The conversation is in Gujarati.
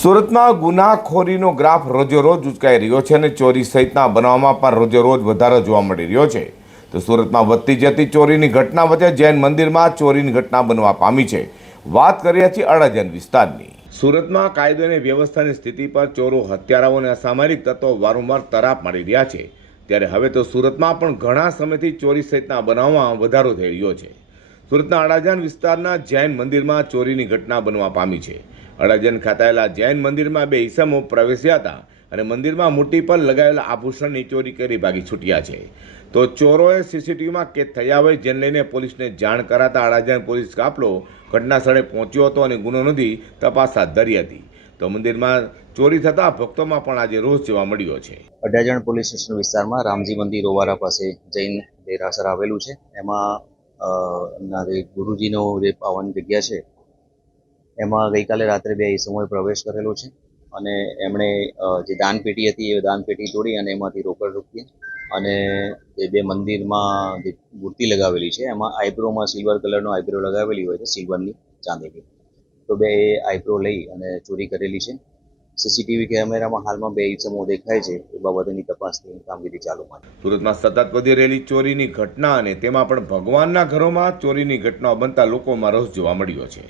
સુરતમાં ગુનાખોરીનો ગ્રાફ રોજેરોજ ઉચકાઈ રહ્યો છે અને ચોરી સહિતના બનાવમાં પણ રોજેરોજ વધારો જોવા મળી રહ્યો છે. તો સુરતમાં વધતી જતી ચોરીની ઘટના વચ્ચે જૈન મંદિરમાં ચોરીની ઘટના બનવા પામી છે. વાત કરીએ છીએ અડાજન વિસ્તારની. સુરતમાં કાયદો અને વ્યવસ્થાની સ્થિતિ પર ચોરો, હત્યારાઓ અને અસામાજિક તત્વો વારંવાર તરાપ મારી રહ્યા છે. ત્યારે હવે તો સુરતમાં પણ ઘણા સમયથી ચોરી સહિતના બનાવમાં વધારો થઈ રહ્યો છે. સુરતના અડાજન વિસ્તારના જૈન મંદિરમાં ચોરીની ઘટના બનવા પામી છે. અડાજણ ખાતે આવેલા જૈન મંદિરમાં બે ઈસમો પ્રવેશ્યા હતા અને મંદિરમાં મુઠ્ઠી પર લગાવેલા આભૂષણની ચોરી કરી ભાગી છૂટ્યા છે. તો ચોરોએ સીસીટીવીમાં કેદ થયા હોય જેને લઈને પોલીસને જાણ કરાતા અડાજણ પોલીસ કાફલો ઘટના સ્થળે પહોંચ્યો હતો અને ગુનો નોંધી તપાસ હાથ ધરી હતી. તો મંદિરમાં ચોરી થતાં ભક્તોમાં પણ આજે રોષ જોવા મળ્યો છે. અડાજણ પોલીસ સ્ટેશન વિસ્તારમાં રામજી મંદિર ઓવારા પાસે જૈન દેરાસર આવેલું છે. એમાં એમના ગુરુજીનો જે પાવન જગ્યા છે એમાં ગઈકાલે રાત્રે બે ઈસમોએ પ્રવેશ કરેલો છે અને એમણે જે દાનપેટી હતી એ દાનપેટી તોડી અને એમાંથી રોકડ રૂપિયા અને એ બે મંદિરમાં જે મૂર્તિ લગાવેલી છે એમાં આઈબ્રોમાં સિલ્વર કલરનો આઈબ્રો લગાવેલી હોય છે, સિલ્વરની ચાંદીની. તો બે એ આઈબ્રો લઈ અને ચોરી કરેલી છે. સીસીટીવી કેમેરામાં હાલમાં બે ઈસમો દેખાય છે, એ બાબતેની તપાસની કામગીરી ચાલુમાં સુરતમાં સતત વધી રહેલી ચોરીની ઘટના અને તેમાં પણ ભગવાનના ઘરોમાં ચોરીની ઘટનાઓ બનતા લોકોમાં રોષ જોવા મળ્યો છે.